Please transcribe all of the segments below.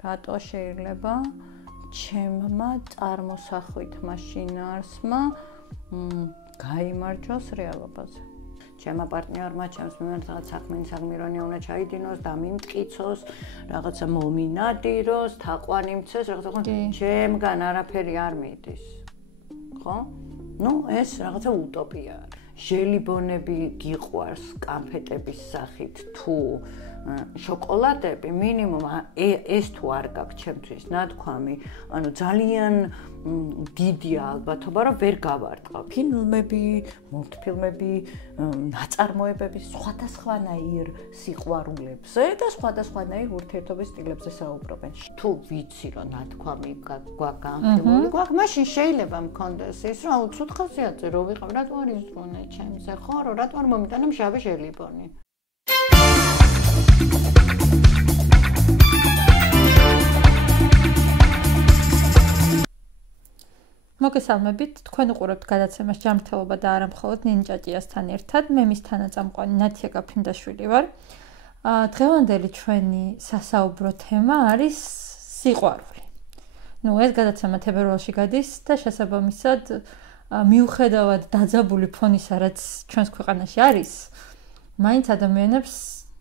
რატო შეიძლება ჩემმა წარმოსახვითმა შინაარსმა გაიმარჯვოს რეალობაზე. ჩემმა პარტნიორმა ჩემს მიმართ რაღაც საქმიანი საგმირონი უნდა ჩაიდინოს, დამიმტკიცოს, რაღაცა მომინადიროს, თაყვანი მცეს, რაღაცა ჩემგან არაფერი არ მიდის. ხო? ნუ ეს რაღაცა უტოპია არის. ჟელიბონები გიყვარს კანფეტების სახით თუ შოკოლადები მინიმუმ ეს თუ არ გაქვს ჩემთვის ნათქვამი, ანუ ძალიან დიდია ალბათობა რომ ვერ გავარტყავ. ფილმები, მულტფილმები, ნაწარმოებები სხვადასხვანაირ სიყვარულებზე და სხვადასხვანაირ ურთიერთობის სტილებზე საუბრობენ. თუ ვიცი რომ ნათქვამი განხილული გვაქვს, მაშინ შეიძლება მქონდეს ის რომ უცუდ ხასიათზე რო ვიყავ, რატო არ იზრუნე ჩემზე, ხო, რატო არ მომიტანა მშავი ჟელიბონი. მოგესალმებით, თქვენ უყურებთ გადაცემას ჯანმრთელობა და არა მხოლოდ ნინჭაჭიასთან ერთად. მე მის თანაწამყვანი ნათია გაფრინდაშვილი ვარ. დღევანდელი ჩვენი სასაუბრო თემა არის სიყვარული. ეს გადაცემა თებერვალში გადის და შესაბამისად მიუხედავად დაძაბული ფონისა, რაც ჩვენს ქვეყანაში არის, მაინც ადამიანებს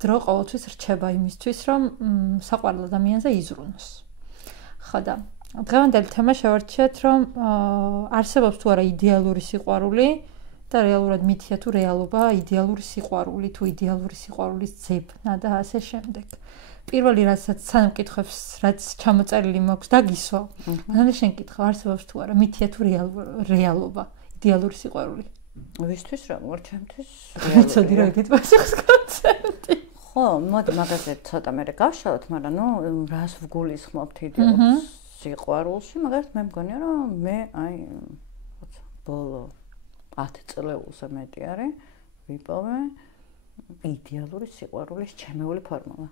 დრო ყოველთვის რჩება იმისთვის, რომ საყვარელ ადამიანზე იზრუნოს. ხო და დღევანდელი თემა შევარჩიეთ, რომ არსებობს თუ არა იდეალური სიყვარული და რეალურად მითია თუ რეალობა იდეალური სიყვარული თუ იდეალური სიყვარულის ძებნა და ასე შემდეგ. პირველი რასაც სამკითხებს, რაც ჩამოწერილი მაქვს დაგისვა, მანამდე შენ კითხავ, არსებობს თუ არა მითია თუ რეალობა იდეალური სიყვარული. ვისთვის როგორ ჩემთვის რეალობია. რა გით პასუხს კონცერტი. ხო, მოდი მაგაზე ცოტა მე გავშალოთ, მაგრამ რას ვგულისხმობთ იდეალურ სიყვარულში, მაგალითად მე მგონია რომ მე ბოლო 10 წელზე მეტი არის ვიპოვე იდეალური სიყვარულის ჩემეული ფორმულა.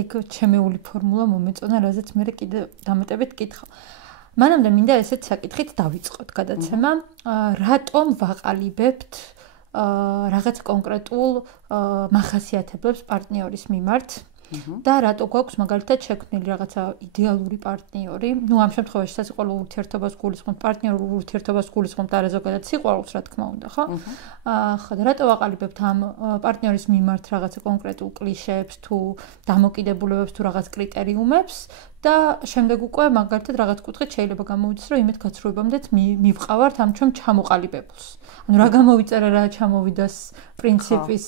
ეგ ჩემეული ფორმულა მომეწონა, რაზეც მე კიდე დამეტებით კითხავ. მანამდე მინდა ესეთ საკითხით დავიწყოთ გადაცემა, რატომ ვაყალიბებთ რაღაც კონკრეტულ მახასიათებლებს პარტნიორის მიმართ და რატო გვაქვს მაგალითად შექმნილი რაღაცა იდეალური პარტნიორი. ამ შემთხვევაში სასიყვარულო ურთიერთობას გულისხმობთ, პარტნიორულ ურთიერთობას გულისხმობთ არა ზოგადად სიყვარულს, რა თქმა უნდა, ხო? ხო და რატო ვაყალიბებთ ამ პარტნიორის მიმართ რაღაცა კონკრეტულ კლიშეებს თუ დამოკიდებულებებს თუ რაღაც კრიტერიუმებს და შემდეგ უკვე მაგალითად რაღაც კუთხით შეიძლება გამოვიდეს, რომ იმედ გაცრუებამდეც მივყავართ ამ ჩვენ ჩამოყალიბებულს. ანუ რა გამოვიწერა, რა ჩამოვიდას პრინციპის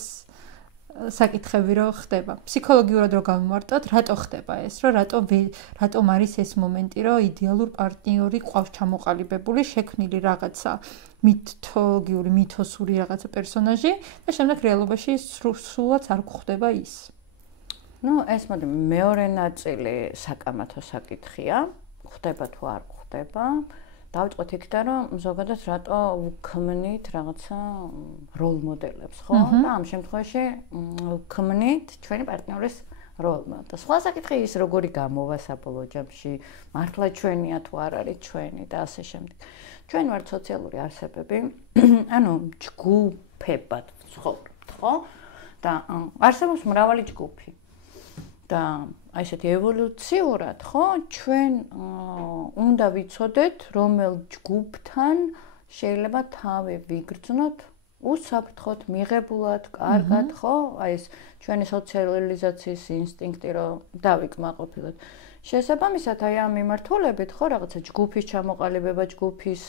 საკითხები რო ხდება. ფსიქოლოგიურად რო გამოვარტოთ, რატო ხდება ეს, რომ რატომ არის ეს მომენტი, რომ იდეალურ პარტნიორი ყავს ჩამოყალიბებული, შექმნილი რაღაცა მითოლოგიური, მითოსური რაღაცა პერსონაჟი და შემდეგ რეალობაში სულაც არ გვხვდება ის. ეს მოდი მეორე ნაწილი საკამათო საკითხია, ხდება თუ არ ხდება. დავიწყოთ იქიდან, რომ ზოგადად რატო ვქმნით რაღაცა როლ მოდელებს, ხო? და ამ შემთხვევაში ვქმნით ჩვენი პარტნიორის როლ მოდელს. სხვა საკითხი ის როგორი გამოვა საბოლოო ჯამში, მართლა ჩვენია თუ არ არის ჩვენი და ასე შემდეგ. ჩვენ ვართ სოციალური არსებები, ანუ ჯგუფებად ვცხოვრობთ, ხო? და არსებობს მრავალი ჯგუფი. და აი ესეთი ევოლუციურად, ხო, ჩვენ უნდა ვიცოდეთ, რომელ ჯგუფთან შეიძლება თავი ვიგრძნოთ უსაფრთხოდ, მიღებულად, კარგად, ხო? აი ეს ჩვენი სოციალიზაციის ინსტინქტი რომ დავიკმაყოფილოთ. შესაბამისად, აი ამ მიმართულებით, ხო, რაღაცა ჯგუფის ჩამოყალიბება, ჯგუფის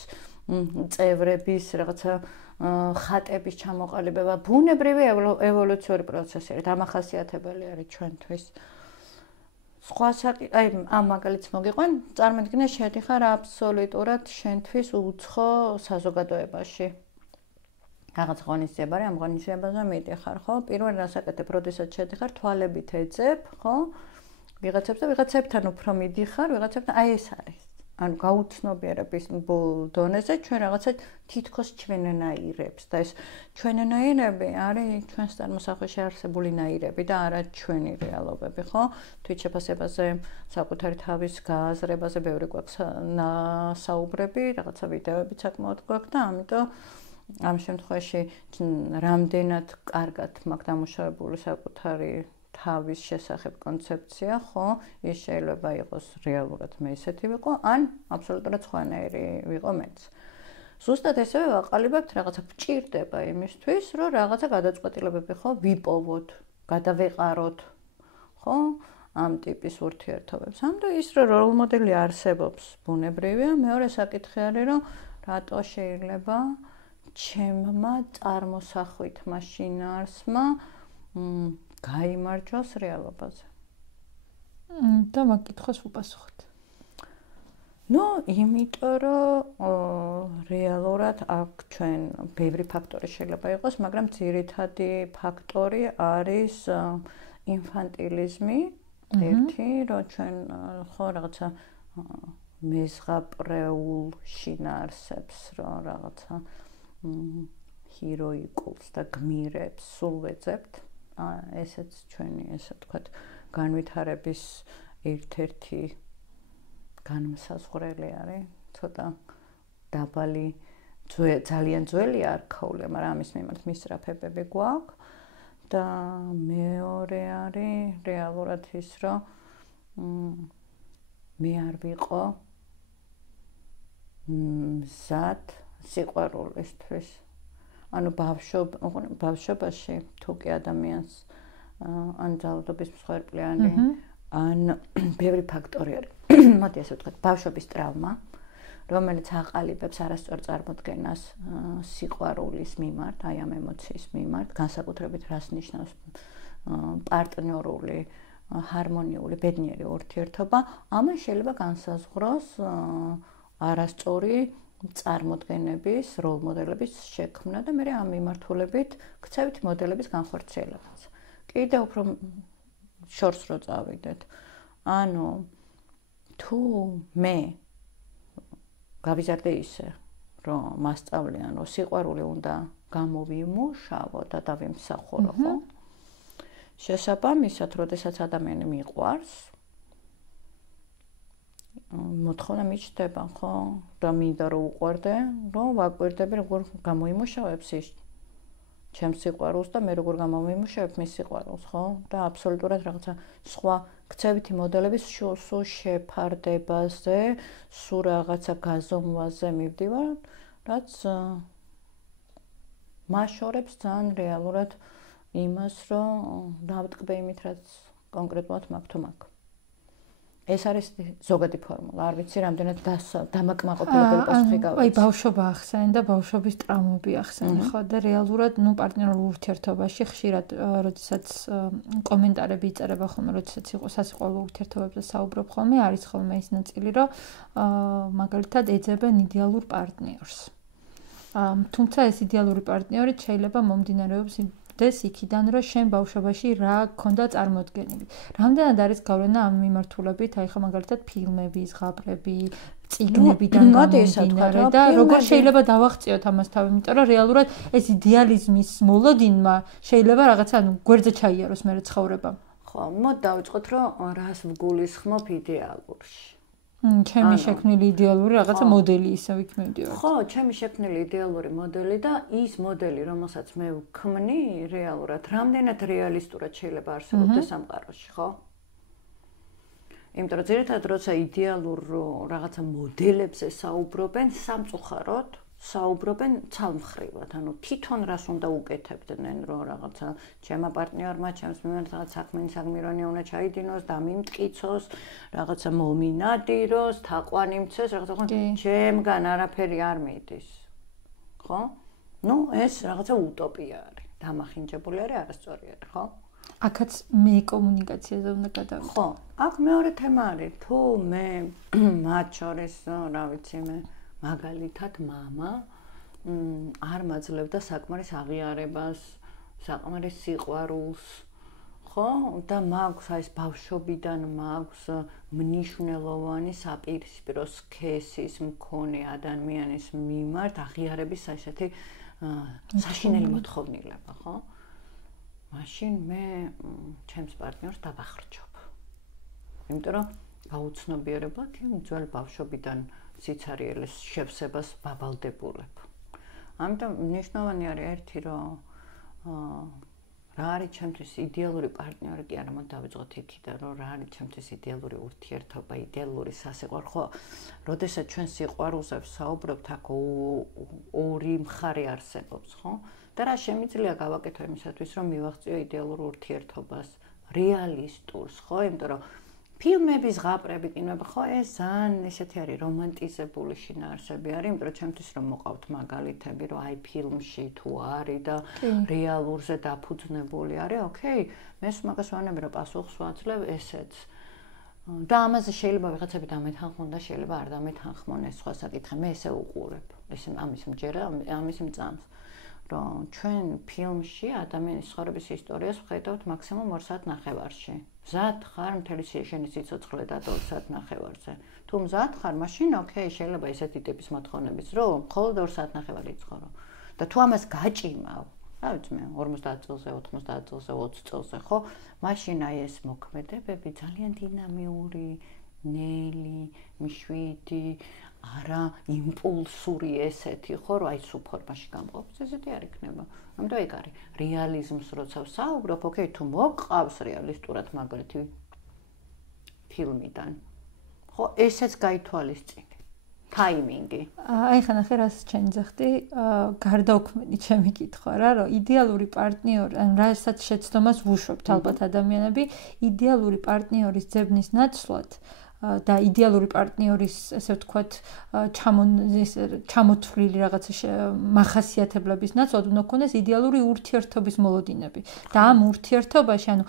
წევრების რაღაცა ხატების ჩამოყალიბება, ბუნებრივი ევოლუციური პროცესი არის, დამახასიათებელი არის ჩვენთვის. სხვა აი ამ მაგალითს მოგიყვან, წარმოიდგინე შედიხარ აბსოლუტურად შენთვის უცხო საზოგადოებაში. რაღაც ღონისძიებარი, ამ ღონისძიებაზე მიდიხარ, ხო? პირველ რას აკეთებ, როდესაც შედიხარ, თვალებით ეძებ, ხო? ვიღაცებს და ვიღაცებთან უფრო მიდიხარ, ვიღაცებთან აი ეს არის. ანუ გაუცნობიერების დონეზე ჩვენ რაღაცა თითქოს ჩვენნაირებს და ეს ჩვენნაირები არის ჩვენს წარმოსახვეში არსებული ნაირები და არა ჩვენი რეალობები, ხო? თვითშეფასებაზე, საკუთარი თავის გააზრებაზე ბევრი გვაქვს საუბრები, რაღაცა ვიდეოებიც საკმაოდ გვაქვს და ამიტომ ამ შემთხვევაში რამდენად კარგად მაქვს დამუშავებული საკუთარი თავის შესახებ კონცეფცია, ხო, ის შეიძლება იყოს რეალურად მე ისეთი ვიყო, ან აბსოლუტურად სხვანაირი ვიყო მეც. ზუსტად ესევე ვაყალიბებთ რაღაცა გვჭირდება იმისთვის, რომ რაღაცა გადაწყვეტილებები ხო ვიპოვოთ, გადავეყაროთ, ხო, ამ ტიპის ურთიერთობებს. ამიტომ ის რომ როლ მოდელი არსებობს, ბუნებრივია, მეორე საკითხი არის, რომ რატო შეიძლება ჩემმა წარმოსახვითმა შინაარსმა გაიმარჯვოს რეალობაზე. და მაგ კითხვას უპასუხოთ. ნუ, იმიტომ რომ რეალურად აქ ჩვენ ბევრი ფაქტორი შეიძლება იყოს, მაგრამ ძირითადი ფაქტორი არის ინფანტილიზმი, ერთი, რომ ჩვენ ხო რაღაცა მეზღაპრეულ შინაარსებს, რომ რაღაცა ჰიროიკულს და გმირებს სულ ვეძებთ. ესეც ჩვენი, ესე ვთქვათ, განვითარების ერთ-ერთი განმსაზღვრელი არის. ცოტა დაბალი, ძალიან ძველი არქაულია, მაგრამ ამის მიმართ მისწრაფებები გვაქვს. და მეორე არის რეალურად ის, რომ მე არ ვიყო მზად სიყვარულისთვის. ანუ ბავშვობაში თუ კი ადამიანს ან ძალადობის მსხვერპლიანი, ან ბევრი ფაქტორი არის. მოდი ასე ვთქვათ, ბავშვობის ტრავმა, რომელიც აყალიბებს არასწორ წარმოდგენას სიყვარულის მიმართ, აი ამ ემოციის მიმართ, განსაკუთრებით რას ნიშნავს პარტნიორული, ჰარმონიული, ბედნიერი ურთიერთობა, ამან შეიძლება განსაზღვროს არასწორი წარმოდგენების, როლ მოდელების შექმნა და მე ამ მიმართულებით ქცევით მოდელების განხორციელებაც. კიდევ უფრო შორს რო წავიდეთ. ანუ თუ მე გავიზარდე ისე, რომ მასწავლიან, რომ სიყვარული უნდა გამოვიმუშავო და დავიმსახურო, ხო? შესაბამისად, როდესაც ადამიანი მიყვარს, მოთხოვნა მიჩნდება, ხო? და მინდა რომ უყვარდე, რომ ვაკვირდები როგორ გამოიმუშავებს ის ჩემს სიყვარულს და მე როგორ გამოვიმუშავებ მის სიყვარულს, ხო? და აბსოლუტურად რაღაცა სხვა ქცევითი მოდელების სულ შეფარდებაზე, სულ რაღაცა გაზომვაზე მივდივარ, რაც მაშორებს ძალიან რეალურად იმას, რომ დავტკბე იმით, რაც კონკრეტულად მაქვს თუ მაქვს. ეს არის ზოგადი ფორმულა, არ ვიცი, რამდენად დამაკმაყოფილებელი პასუხი გავაცი. აი, ბავშვობა ახსენე და ბავშვობის ტრავმები ახსენე, ხო? და რეალურად, ნუ პარტნიორულ ურთიერთობაში ხშირად, როდესაც კომენტარები იწერება ხოლმე, როდესაც სასიყვარულო ურთიერთობებზე საუბრობ ხოლმე, არის ხოლმე ის ნაწილი, რომ მაგალითად ეძებენ იდეალურ პარტნიორს. თუმცა ეს იდეალური პარტნიორი შეიძლება მომდინარეობს იქიდან, რომ შენ ბავშვობაში რა გქონდა წარმოდგენილი. რამდენად არის გავლენა ამ მიმართულებით, აი ხო მაგალითად ფილმები, ზღაპრები, წიგნებიდან გამომდინარე და როგორ შეიძლება დავახციოთ ამას თავი, იმიტომ რომ რეალურად ეს იდეალიზმის მოლოდინმა შეიძლება რაღაცა გვერდზე ჩაიაროს მე ცხოვრება. ხო, მოდი დავიწყოთ, რომ რას ვგულისხმობ იდეალურში. ჩემი შექმნილი იდეალური რაღაცა მოდელი ისე იქ მივდივარ. ხო, ჩემი შექმნილი იდეალური მოდელი და ის მოდელი, რომელსაც მე ვქმნი რეალურად, რამდენად რეალისტურად შეიძლება არსებობდეს სამყაროში, ხო? იმიტომ რომ ძირითადად როცა იდეალურ რაღაცა მოდელებზე საუბრობენ, სამწუხაროდ საუბრობენ ცალმხრივად, ანუ თვითონ რას უნდა უკეთებდნენ, რომ რაღაცა ჩემმა პარტნიორმა, ჩემს მიმართ რაღაც საქმენი საგმირონია უნდა ჩაიდინოს, დამიმტკიცოს, რაღაცა მომინადიროს, თაყვანი მცეს, რაღაცა ჩემგან არაფერი არ მიდის. ხო? ნუ ეს რაღაცა утоპია არის, დამახინჯებული არის, არასწორი არის, ხო? აქაც მე კომუნიკაციაზე უნდა გადავიდე. ხო, აქ მეორე თემა არის, თუ მე მათ შორის, რა ვიცი მე მაგალითად მამა არ მაძლევდა საკმარის აღიარებას, საკმარის სიყვარულს, ხო? და მაქვს აი ეს ბავშვობიდან მაქვს მნიშვნელოვანი საპირისპირო სქესის მქონე ადამიანის მიმართ აღიარების ესეთი საშინელი მოთხოვნილება, ხო? მაშინ მე ჩემს პარტნიორს დავახრჩობ. იმიტომ რომ გაუცნობიერებლად ძველ ბავშვობიდან სიცარიელის შევსებას ვაბალდებულებ. ამიტომ მნიშვნელოვანი არის ერთი, რომ რა არის ჩემთვის იდეალური პარტნიორი კი არა, მოდი დავიწყოთ იქიდან, რომ რა არის ჩემთვის იდეალური ურთიერთობა, იდეალური სასიყვარულო. ხო, როდესაც ჩვენ სიყვარულზე ვსაუბრობთ, აქ ორი მხარე არსებობს, ხო? და რა შემიძლია გავაკეთო იმისათვის, რომ მივაღწიო იდეალურ ურთიერთობას, რეალისტურს, ხო? იმიტომ რომ ფილმების ზღაპრები, კინოები, ხო, ეს ძალიან ისეთი არის რომანტიზებული შინაარსები არის, იმიტომ რომ ჩემთვის რომ მოყავთ მაგალითები, რომ აი ფილმში თუ არის და რეალურზე დაფუძნებული არის, ოკეი, მე მაგას ვანები რომ პასუხს ვაძლევ ესეც. და ამაზე შეიძლება ვიღაცები დამეთანხმონ და შეიძლება არ დამეთანხმონ, ეს სხვა საკითხი, მე ესე უყურებ. ეს ამის მჯერა, ამის მწამს. რომ ჩვენ ფილმში ადამიანის ცხოვრების ისტორიას ვხედავთ მაქსიმუმ 2 საათნახევარში. მზად ხარ მთელი შენი სიცოცხლე და 2 საათნახევარზე. თუ მზად ხარ, მაშინ ოკეი, შეიძლება ესეთი ტიპის მოთხოვნების რომ მხოლოდ 2 საათნახევარი იცხოვრო. და თუ ამას გაჭიმავ, რა ვიცი მე, 50 წელზე, 90 წელზე, 20 წელზე, ხო? მაშინ აი ეს მოქმედებები ძალიან დინამიური, ნელი, მშვიდი, არა იმპულსური ესეთი, ხო, რომ აი სულ ფორმაში გამყოფს, ესეთი არ იქნება. ამიტომ ეგ არის რეალიზმს როცა ვსაუბრობ, ოკეი, თუ მოყავს რეალისტურად მაგალითი ფილმიდან. ხო, ესეც გაითვალისწინე. ტაიმინგი. აი ხან ახლა რას ჩენძახდი, გარდაუქმენი ჩემი კითხვა რა, რომ იდეალური პარტნიორი, ან რასაც შეცდომას ვუშვებთ ალბათ ადამიანები, იდეალური პარტნიორის ძებნის ნაცვლად და იდეალური პარტნიორის, ესე ვთქვათ, ჩამოთვლილი რაღაცა მახასიათებლების ნაცვლად უნდა გქონდეს იდეალური ურთიერთობის მოლოდინები. და ამ ურთიერთობაში, ანუ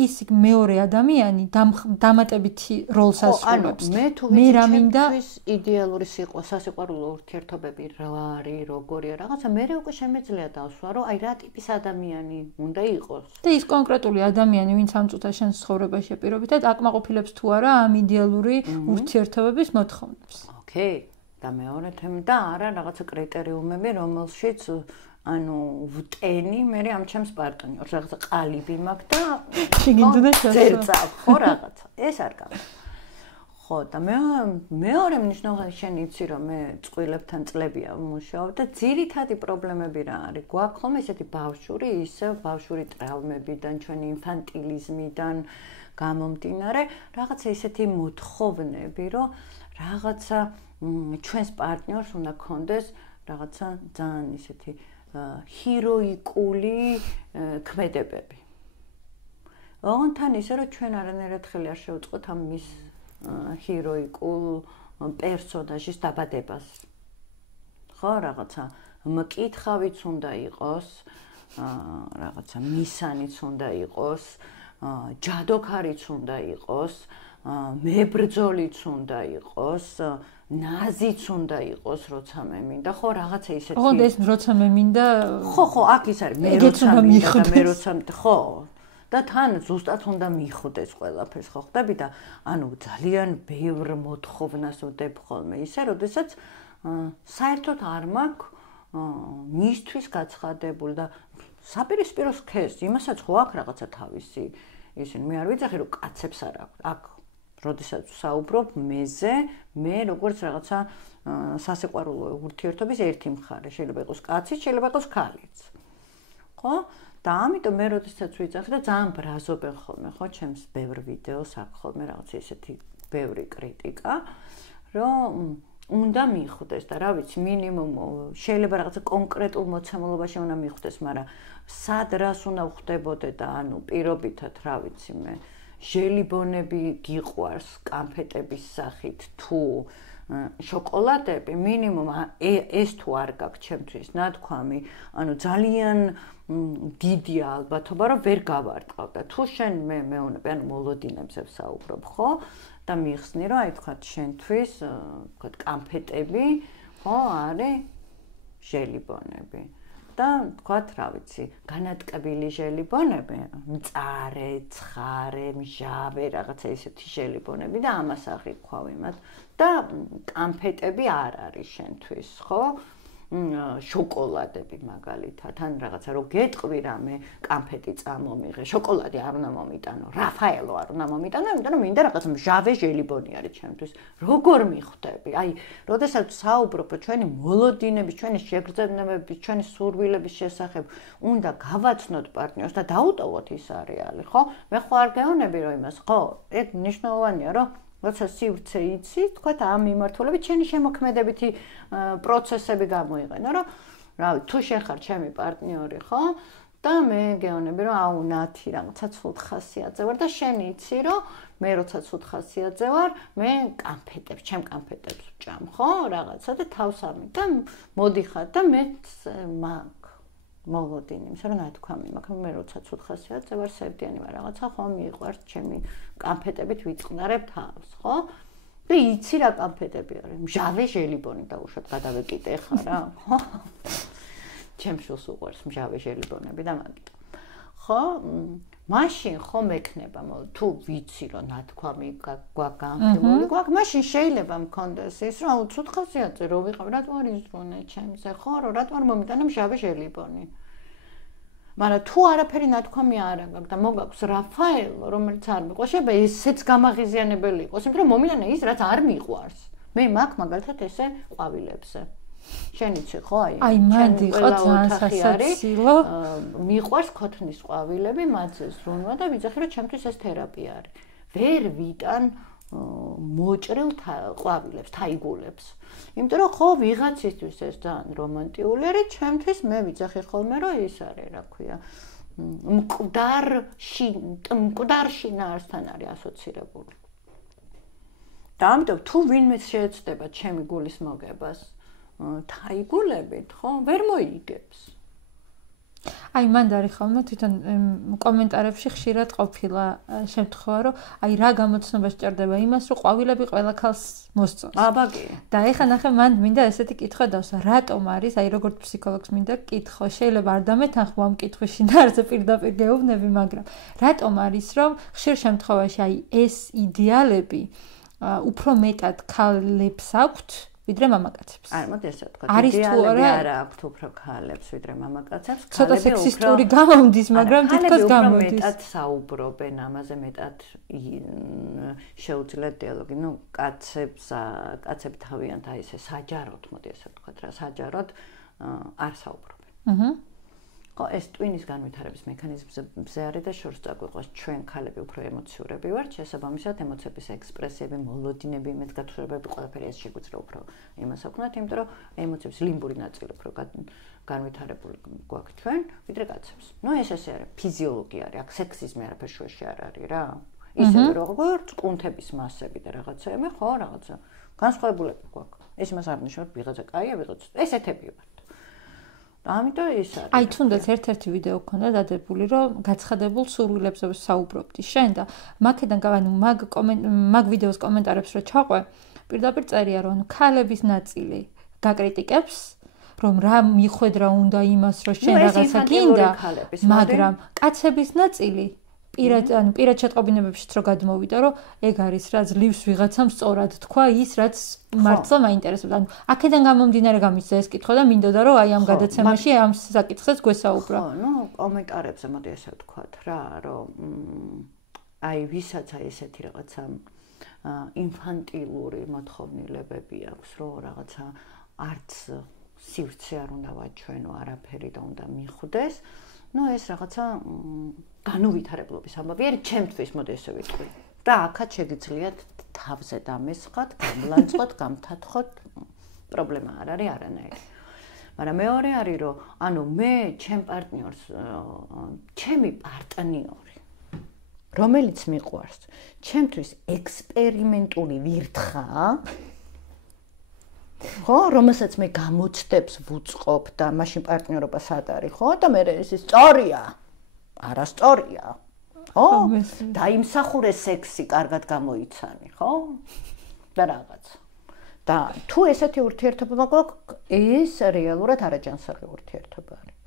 ის მეორე ადამიანი დამატებითი როლს ასრულებს. მე თუ ვიცი იდეალური სასიყვარულო ურთიერთობები რა არის, როგორია, რაღაცა მე უკვე შემეძლია დავსვა, რომ აი რა ტიპის ადამიანი უნდა იყოს. და ის კონკრეტული ადამიანი, ვინც ამ წუთას შენს ცხოვრებაში აპირობითად აკმაყოფილებს თუ არა ამ იდეალური ურთიერთობების მოთხოვნებს. ოკეი, და მეორე თემა და არა რაღაცა კრიტერიუმები, რომელშიც ანუ ვტენი მე ამ ჩემს პარტნიორს, რაღაცა ყალიბი მაქვს და შეგინდოდა წერწა, ხო რაღაცა. ეს არ გაქვს. ხო, და მეორე მნიშვნელოვანი შენ იცი რომ მე წყვილებთან წლებია ვმუშაობ და ძირითადი პრობლემები რა არის? გვაქვს ხოლმე ესეთი ბავშვური, ისე ბავშვური ტრავმებიდან, ჩვენი ინფანტილიზმიდან გამომდინარე, რაღაცა ისეთი მოთხოვნები, რომ რაღაცა ჩვენს პარტნიორს უნდა გქონდეს რაღაცა ძალიან ისეთი ჰიროიკული ქმედებები. ოღონდ ისე რომ ჩვენ არანაირად ხელი არ შევწყოთ ამ მის ჰიროიკულ პერსონაჟის დაბადებას. ხო, რაღაცა მკითხავიც უნდა იყოს, რაღაცა მისანიც უნდა იყოს, ჯადოქარიც უნდა იყოს, მებრძოლიც უნდა იყოს, ნაზიც უნდა იყოს, როცა მე მინდა. ხო, რაღაცა ისეთი. ოღონდ ეს როცა მე მინდა. ხო, აქ ის არის, მე როცა მინდა და მე როცა ხო. და თან ზუსტად უნდა მიხვდეს ყველაფერს, ხო ხდები და ანუ ძალიან ბევრ მოთხოვნას ვდებ ხოლმე ისე, როდესაც საერთოდ არ მაქვს მისთვის გაცხადებული და საპირისპირო სქეს, იმასაც ხო აქვს რაღაცა თავისი ისინი. მე არ ვიცახი რომ კაცებს არ აქვს. აქ როდესაც ვსაუბრობ მეზე, მე როგორც რაღაცა სასიყვარულო ურთიერთობის ერთი მხარე, შეიძლება იყოს კაციც, შეიძლება იყოს ქალიც. ხო? და ამიტომ მე როდესაც ვიძახი და ძალიან ბრაზობენ ხოლმე, ხო, ჩემს ბევრ ვიდეოს აქვს ხოლმე რაღაცა ისეთი ბევრი კრიტიკა, რომ უნდა მიხვდეს და რა ვიცი, მინიმუმ შეიძლება რაღაცა კონკრეტულ მოცემულობაში უნდა მიხვდეს, მაგრამ სად რას უნდა ვხდებოდე და ანუ პირობითად რა ვიცი მე ჟელიბონები გიყვარს კანფეტების სახით თუ შოკოლადები მინიმუმ ეს თუ არ გაქვს ჩემთვის ნათქვამი, ანუ ძალიან დიდი ალბათობა რომ ვერ გავარტყავ და თუ შენ მე მეუბნები ანუ მოლოდინებზე ვსაუბრობ, ხო? და მიხსნი რომ აი თქვა შენთვის თქვა კანფეტები, ხო, არის ჟელიბონები. და თქვა რა ვიცი, განატკბილი ჟელიბონები, მწარე, ცხარე, მჟავე, რაღაცა ისეთი ჟელიბონები და ამას აღიქვავ იმათ და კანფეტები არ არის შენთვის, ხო? შოკოლადები მაგალითად, ან რაღაცა რო გეტყვი რამე, კანფეტი წამომიღე, შოკოლადი არ უნდა მომიტანო, რაფაელო არ უნდა მომიტანო, იმიტომ რომ მინდა რაღაცა მჟავე ჟელიბონი არის ჩემთვის. როგორ მიხვდები? აი, როდესაც საუბრობ ჩვენი მოლოდინების, ჩვენი შეგრძნებების, ჩვენი სურვილების შესახებ, უნდა გავაცნოთ პარტნიორს და დაუტოვოთ ის არეალი, ხო? მე ხო არ გეუბნები რომ იმას, ხო? ეგ მნიშვნელოვანია, რომ როცა სივრცე იცი, თქვათ ამ მიმართულებით შენი შემოქმედებითი პროცესები გამოიყენო, რომ რავი, თუ შენ ხარ ჩემი პარტნიორი, ხო? და მე გეუბნები, რომ აუ ნათი რაღაცა ცუდ ხასიათზე ვარ და შენ იცი, რომ მე როცა ცუდ ხასიათზე ვარ, მე კანფეტებს, ჩემ კანფეტებს ვჭამ, ხო? რაღაცა და თავს ამი და მოდიხარ და მე მაგ მოლოდინი, იმის რომ ნათქვამი, მაგრამ მე როცა ცუდ ხასიათზე ვარ, სევდიანი ვარ, რაღაცა ხო მიყვარს ჩემი კანფეტებით ვიწყნარებ თავს, ხო? და იცი რა კანფეტები არის? მჟავე ჟელიბონი დაუშვათ გადავეკიდე ხა რა, ხო? ჩემს შულს უყვარს მჟავე ჟელიბონები და მაგიტო. ხო? მაშინ ხო მექნება, თუ ვიცი რომ ნათქვამი გვაგანხილული გვაქვს, მაშინ შეიძლება მქონდეს ის, რომ ცუდ ხასიათზე რო ვიყავ, რატომ არ იზრუნე ჩემზე, ხო? რატომ არ მომიტანა მჟავე ჟელიბონი? მაგრამ თუ არაფერი ნათქვამი არ აქვს და მოგაქვს რაფაელო, რომელიც არ მიყვარს, შეიძლება ესეც გამაღიზიანებელი იყოს, იმიტომ რომ მომიტანა ის, რაც არ მიყვარს. მე მაქვს მაგალითად ესე ყვავილებზე. შენ იცი ხო აი მან იყო ძალიან სასაცილო მიყვარს ქოთნის ყვავილები მათზე ზრუნვა და ვიცახი რომ ჩემთვის ეს თერაპია არის ვერ ვიტან მოჭრილ ყვავილებს თაიგულებს იმიტომ რომ ხო ვიღაცისთვის ეს ძალიან რომანტიული არის ჩემთვის მე ვიცახი ხოლმე რომ ის არის რა ქვია მკვდარ შინაარსთან არის ასოცირებული და ამიტომ თუ ვინმე შეეცდება ჩემი გულის მოგებას თაიგულებით, ხო, ვერ მოიგებს. აი, მან არის ხოლმე თვითონ კომენტარებში ხშირად ყოფილა შემთხვევა, რომ აი რა გამოცნობა სჭირდება იმას, რომ ყვავილები ყველა ქალს მოსწონს. აბა კი. და ეხლა ნახე, მან მინდა ესეთი კითხვა დავსვა, რატომ არის, აი როგორც ფსიქოლოგს მინდა კითხვა, შეიძლება არ დამეთანხმო ამ კითხვაში და არც პირდაპირ გეუბნები, მაგრამ რატომ არის, რომ ხშირ შემთხვევაში აი ეს იდეალები უფრო მეტად ქალებს აქვთ ვიდრე მამაკაცებს. არ მოდი ესე ვთქვა. იდეალები არ აქვთ უფრო ქალებს ვიდრე მამაკაცებს. ცოტა სექსისტური გამომდის, მაგრამ თითქოს გამოდის. მეტად საუბრობენ ამაზე, მეტად შეუძლიათ დიალოგი. ნუ კაცები თავიანთ აი ესე საჯაროდ, მოდი ესე ვთქვა რა, საჯაროდ არ საუბრობენ. აჰა. ხო, ეს ტვინის განვითარების მექანიზმზე არის და შორს წაგვიყვას ჩვენ ქალები უფრო ემოციურები ვართ, შესაბამისად ემოციების ექსპრესიები, მოლოდინები, მეტგათხრებები, ყველაფერი ეს შეგვიძლია უფრო იმას აქვთ, იმიტომ რომ ემოციების ლიმბური ნაწილი უფრო განვითარებული გვაქვს ჩვენ, ვიდრე კაცებს. ნუ ეს ესე არის, ფიზიოლოგია არის, აქ სექსიზმი არაფერ შუაში არ არის რა. ისევე როგორც კუნთების მასები და რაღაცეები, ხო, რაღაცა განსხვავებულები გვაქვს. ეს იმას არ ნიშნავს, ვიღაცა კაია, ვიღაცა ესეთები ვართ. ამიტომ ის არის. აი თუნდაც ერთ-ერთი ვიდეო გქონდა დადებული, რომ გაცხადებულ სურვილებზე საუბრობდი შენ და მაქედან გავანუ მაგ ვიდეოს კომენტარებს რო ჩაყვე, პირდაპირ წერია რომ ანუ ქალების ნაწილი გაკრიტიკებს, რომ რა მიხვედრა უნდა იმას, რომ შენ რაღაცა გინდა, მაგრამ კაცების ნაწილი პირად შეტყობინებებშიც რო გადმოვიდა, რომ ეგ არის რა ძლივს ვიღაცამ სწორად თქვა ის, რაც მართლა მაინტერესებდა. ანუ აქედან გამომდინარე გამიცა ეს კითხვა და მინდოდა რომ აი ამ გადაცემაში ამ საკითხსაც გვესაუბრა. ხო, ნუ კომენტარებზე მოდი ესე ვთქვათ რა, რომ აი ვისაც აი ესეთი რაღაცა ინფანტილური მოთხოვნილებები აქვს, რომ რაღაცა არც სივრცე არ უნდა ვაჩვენო, არაფერი და უნდა მიხვდეს. ნუ ეს რაღაცა განუვითარებლობის ამბავი არის ჩემთვის, მოდი ესე ვიტყვი. და აქაც შეგიძლიათ თავზე დამესხათ, გამლანწყოთ, გამთათხოთ, პრობლემა არ არის არანაირი. მაგრამ მეორე არის, რომ ანუ მე ჩემ პარტნიორს, ჩემი პარტნიორი, რომელიც მიყვარს, ჩემთვის ექსპერიმენტული ვირთხაა, ხო, რომელსაც მე გამოცდებს ვუწყობ და მაშინ პარტნიორობა სად არის, ხო? და მე ეს სწორია. არასწორია. ხო? და იმსახურე სექსი კარგად გამოიცანი, ხო? და რაღაც. და თუ ესეთი ურთიერთობა გვაქვს, ეს რეალურად არაჯანსაღი ურთიერთობა არის.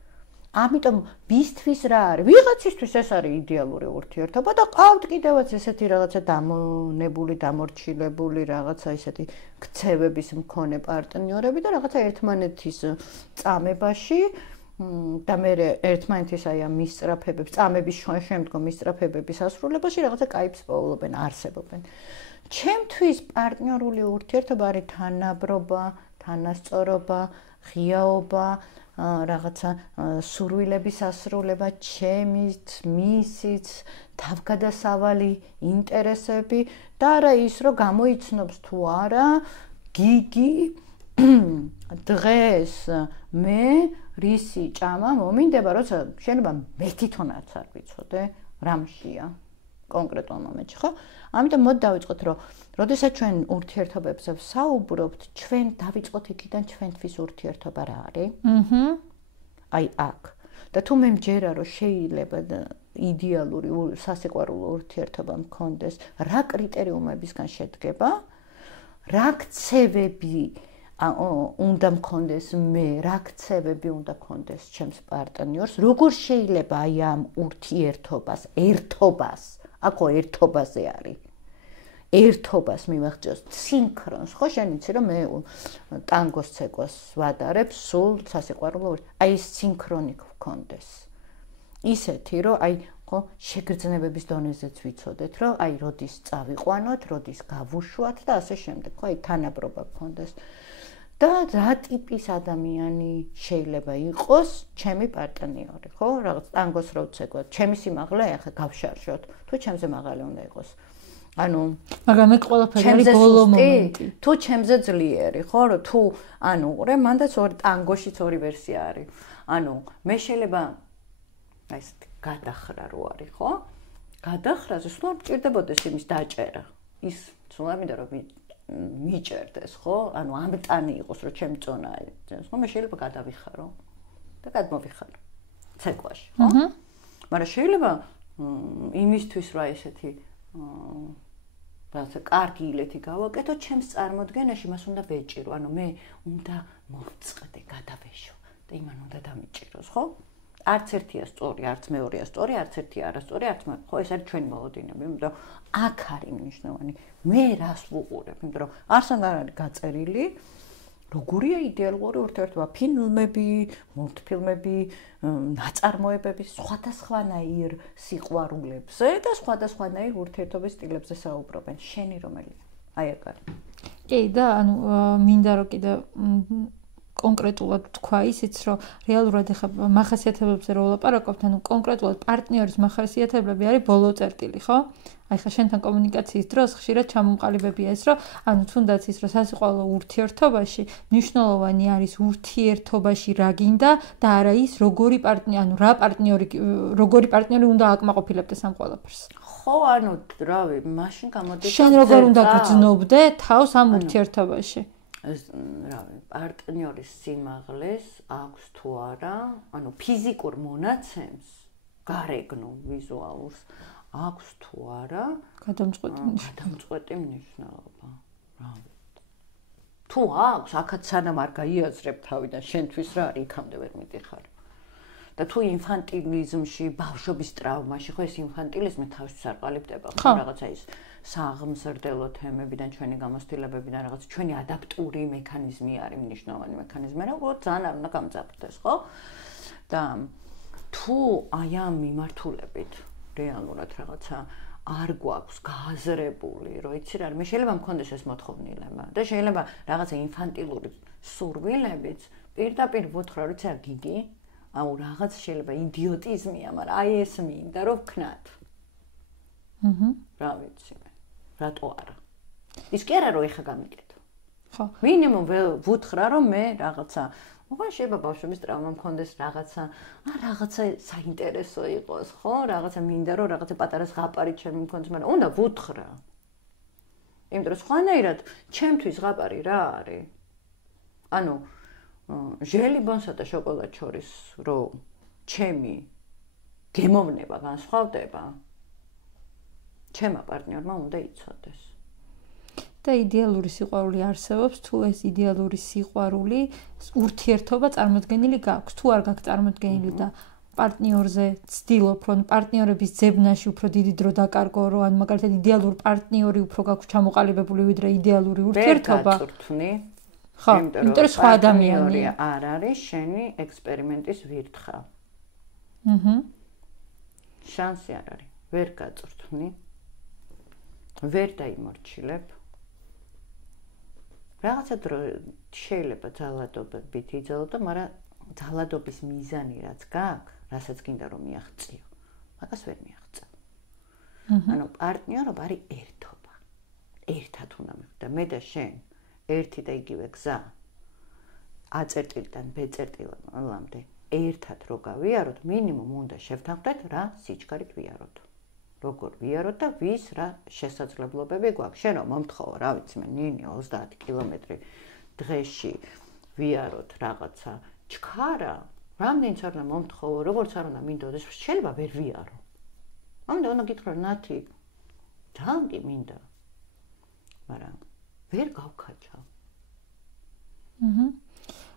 ამიტომ ბისთვის რა არის? ვიღაცისთვის ეს არის იდეალური ურთიერთობა და ყავთ კიდევაც ესეთი რაღაცა დამონებული, დამორჩილებული რაღაცა ესეთი ქცევების მქონე პარტნიორები და რაღაცა ერთმანეთის წამებაში და მე ერთმანეთის აი ამ მისწრაფებებს, წამების შემდგომ მისწრაფებების ასრულებაში რაღაცა კაიფს პოულობენ, არსებობენ. ჩემთვის პარტნიორული ურთიერთობა არის თანაბრობა, თანასწორობა, ღიაობა, რაღაცა სურვილების ასრულება, ჩემით, მისით, თავგადასავალი ინტერესები და არა ის, რომ გამოიცნობს თუ არა გიგი დღეს მე რისი ჭამა მომინდება, როცა შეიძლება მე თვითონაც არ ვიცოდე, რამშია კონკრეტულ მომენტში, ხო? ამიტომ მოდი დავიწყოთ, რომ როდესაც ჩვენ ურთიერთობებზე ვსაუბრობთ, ჩვენ დავიწყოთ იქიდან ჩვენთვის ურთიერთობა რა არის? აი აქ. და თუ მე მჯერა, რომ შეიძლება იდეალური სასიყვარულო ურთიერთობა მქონდეს, რა კრიტერიუმებისგან შედგება? რა ქცევები უნდა მქონდეს მე, რა ქცევები უნდა მქონდეს ჩემს პარტნიორს, როგორ შეიძლება აი ამ ურთიერთობას, ერთობას, აქო ერთობაზე არის. ერთობას მივახციოს სინქრონს, ხო შენ იცი რომ მე ტანგოს ცეკვას ვადარებ სულ სასიყვარულო აი ეს სინქრონი გქონდეს. ისეთი რომ აი ხო შეგრძნებების დონეზეც ვიცოდეთ რომ აი როდის წავიყვანოთ, როდის გავუშვათ და ასე შემდეგ, ხო აი თანაბრობა გქონდეს. და რა ტიპის ადამიანი შეიძლება იყოს ჩემი პარტნიორი, ხო? რაღაც ტანგოს რო ვცეკვათ, ჩემი სიმაღლე ახლა გავშარჟოთ, თუ ჩემზე მაღალი უნდა იყოს. ანუ მაგრამ მე ყველაფერი არის ბოლო მომენტი. თუ ჩემზე ძლიერი, ხო, რომ თუ ანუ ყურე, მანდაც ორი ტანგოშიც ორი ვერსია არის. ანუ მე შეიძლება აი ეს გადახრა რო არის, ხო? გადახრაზე სულ არ მჭირდებოდეს იმის დაჭერა. ის სულ არ მინდა რომ მიჭერდეს, ხო? ანუ ამტანი იყოს, რომ ჩემი წონა არის, ხო? მე შეიძლება გადავიხარო და გადმოვიხარო ცეკვაში, ხო? მაგრამ შეიძლება იმისთვის რა ესეთი რაღაცა კარგი ილეთი გავაკეთო, ჩემს წარმოდგენაში მას უნდა ვეჭირო, ანუ მე უნდა მოვწყდე, გადავეშო და იმან უნდა დამიჭიროს, ხო? არც ერთია სწორი, არც მეორეა სწორი, არც ერთი არასწორი, არც ხო ეს არის ჩვენი მოლოდინები, იმიტომ რომ აქ არის მნიშვნელოვანი. მე რას ვუყურებ, იმიტომ რომ არსად არ არის გაწერილი, როგორია იდეალური ურთიერთობა, ფილმები, მულტფილმები, ნაწარმოებები სხვადასხვანაირ სიყვარულებზე და სხვადასხვანაირ ურთიერთობის სტილებზე საუბრობენ. შენი რომელია? აი აქ არის. კი და ანუ მინდა რომ კიდე კონკრეტულად თქვა ისიც, რომ რეალურად ეხა მახასიათებლებზე რო ვლაპარაკობთ, ანუ კონკრეტულად პარტნიორის მახასიათებლები არის ბოლო წერტილი, ხო? აი ხა შენთან კომუნიკაციის დროს ხშირად ჩამომყალიბებია ეს, რომ ანუ თუნდაც ის, რომ სასიყვარულო ურთიერთობაში მნიშვნელოვანი არის ურთიერთობაში რა გინდა და არა ის, როგორი პარტნიორი უნდა აკმაყოფილებდეს ამ ყველაფერს. ხო, ანუ რავი, მაშინ გამოდის შენ როგორ უნდა გრძნობდე თავს ამ ურთიერთობაში? რავი, პარტნიორის სიმაღლეს აქვს თუ არა, ანუ ფიზიკურ მონაცემს, გარეგნულ ვიზუალურს აქვს თუ არა გადამწყვეტი მნიშვნელობა. რავი. თუ აქვს, აქაც სანამ არ გაიაზრებ თავიდან შენთვის რა არის, იქამდე ვერ მიდიხარ. და თუ ინფანტილიზმში, ბავშვობის ტრავმაში, ხო ეს ინფანტილიზმი თავის არ ყალიბდება, ხო რაღაცა ის საღმსრდელო თემებიდან, ჩვენი გამოცდილებებიდან, რაღაც ჩვენი ადაპტური მექანიზმი არის მნიშვნელოვანი მექანიზმი, რა უბრალოდ ძალიან არ უნდა გამძაფრდეს, ხო? და თუ აი ამ მიმართულებით რეალურად რაღაცა არ გვაქვს გააზრებული, რომ იცი რა, მე შეიძლება მქონდეს ეს მოთხოვნილება და შეიძლება რაღაცა ინფანტილური სურვილებიც პირდაპირ ვუთხრა, რომ იცი რა გიგი, აუ რაღაც შეიძლება იდიოტიზმია, მაგრამ აი ეს მინდა რომ ვქნათ. რა ვიცი მე, რატო არა? ის კი არა რომ ეხა გამიკეთო. ხო. მინიმუმ ვუთხრა რომ მე რაღაცა ოღონდ შეიძლება ბავშვების ტრავმა მქონდეს რაღაცა საინტერესო იყოს, ხო? რაღაცა მინდა რომ რაღაცა პატარა ზღაპარი ჩემი მქონდეს, მაგრამ უნდა ვუთხრა. იმიტომ რომ სხვანაირად ჩემთვის ზღაპარი რა არის? ანუ ჟელიბონსა და შოკოლადს შორის რომ ჩემი გემოვნება განსხვავდება, ჩემმა პარტნიორმა უნდა იცოდეს. და იდეალური სიყვარული არსებობს, თუ ეს იდეალური სიყვარული ურთიერთობა წარმოდგენილი გაქვს, თუ არ გაქვს წარმოდგენილი და პარტნიორზე ცდილობ, რომ პარტნიორების ძებნაში უფრო დიდი დრო დაკარგო, რომ ან მაგალითად იდეალურ პარტნიორი უფრო გაქვს ჩამოყალიბებული, ვიდრე იდეალური ურთიერთობა. ვერ გაწურთნი. ხო, იმიტომ რომ სხვა ადამიანია. არ არის შენი ექსპერიმენტის ვირთხა. შანსი არ არის. ვერ გაწურთნი. ვერ დაიმორჩილებ. რაღაცა დრო შეიძლება ძალადობით იძლევა, მაგრამ ძალადობის მიზანი რაც გაქვს, რასაც გინდა რომ მიაღწიო, მაგას ვერ მიაღწევ. ანუ პარტნიორობა არის ერთობა. ერთად უნდა მივხვდე მე და შენ, ერთი და იგივე გზა. A-წერტილიდან B-წერტილამდე ერთად რო გავიაროთ, მინიმუმ უნდა შევთანხმდეთ რა სიჩქარით ვიაროთ. როგორ ვიაროთ და ვის რა შესაძლებლობები გვაქვს. შენ რომ მომთხოვო, რა ვიცი მე, ნინი 30 კილომეტრი დღეში ვიაროთ რაღაცა ჩქარა, რამდენიც არ უნდა მომთხოვო, როგორც არ უნდა მინდოდეს, შეიძლება ვერ ვიარო. ამიტომ უნდა გითხრა ნათი, ძალიან კი მინდა. მაგრამ ვერ გავქაჩავ.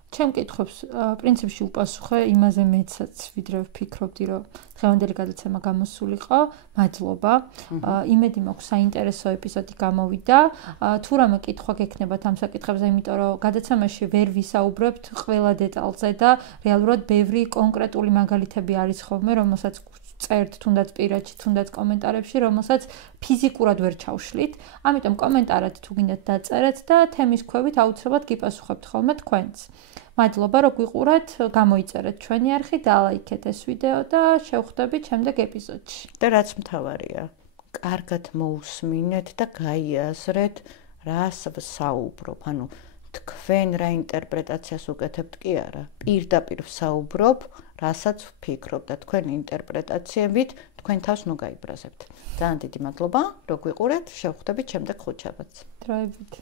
ჩემ კითხვებს პრინციპში უპასუხე იმაზე მეცაც ვიდრე ვფიქრობდი, რომ დღევანდელი გადაცემა გამოსულიყო. მადლობა. იმედი მაქვს საინტერესო ეპიზოდი გამოვიდა. თუ რამე კითხვა გექნებათ ამ საკითხებზე, იმიტომ რომ გადაცემაში ვერ ვისაუბრებთ ყველა დეტალზე და რეალურად ბევრი კონკრეტული მაგალითები არის ხოლმე, რომელსაც წერთ თუნდაც პირადში, თუნდაც კომენტარებში, რომელსაც ფიზიკურად ვერ ჩავშლით. ამიტომ კომენტარად თუ გინდათ დაწერეთ და თემის ქვევით აუცილებლად გიპასუხებთ ხოლმე თქვენც. მადლობა, რომ გვიყურეთ, გამოიწერეთ ჩვენი არხი, დალაიქეთ ეს ვიდეო და შევხვდებით შემდეგ ეპიზოდში. და რაც მთავარია, კარგად მოусმინეთ და გაიაზრეთ, რას ვსაუბრობ. ანუ თქვენ რა ინტერპრეტაციას უკეთებთ კი არა, პირდაპირ ვსაუბრობ, რასაც ვფიქრობ და თქვენი ინტერპრეტაციებით თქვენ თავს ნუ გაიბრაზებთ. ძალიან დიდი მადლობა, რომ გვიყურეთ, შევხვდებით შემდეგ ხუთშაბათს. დროებით.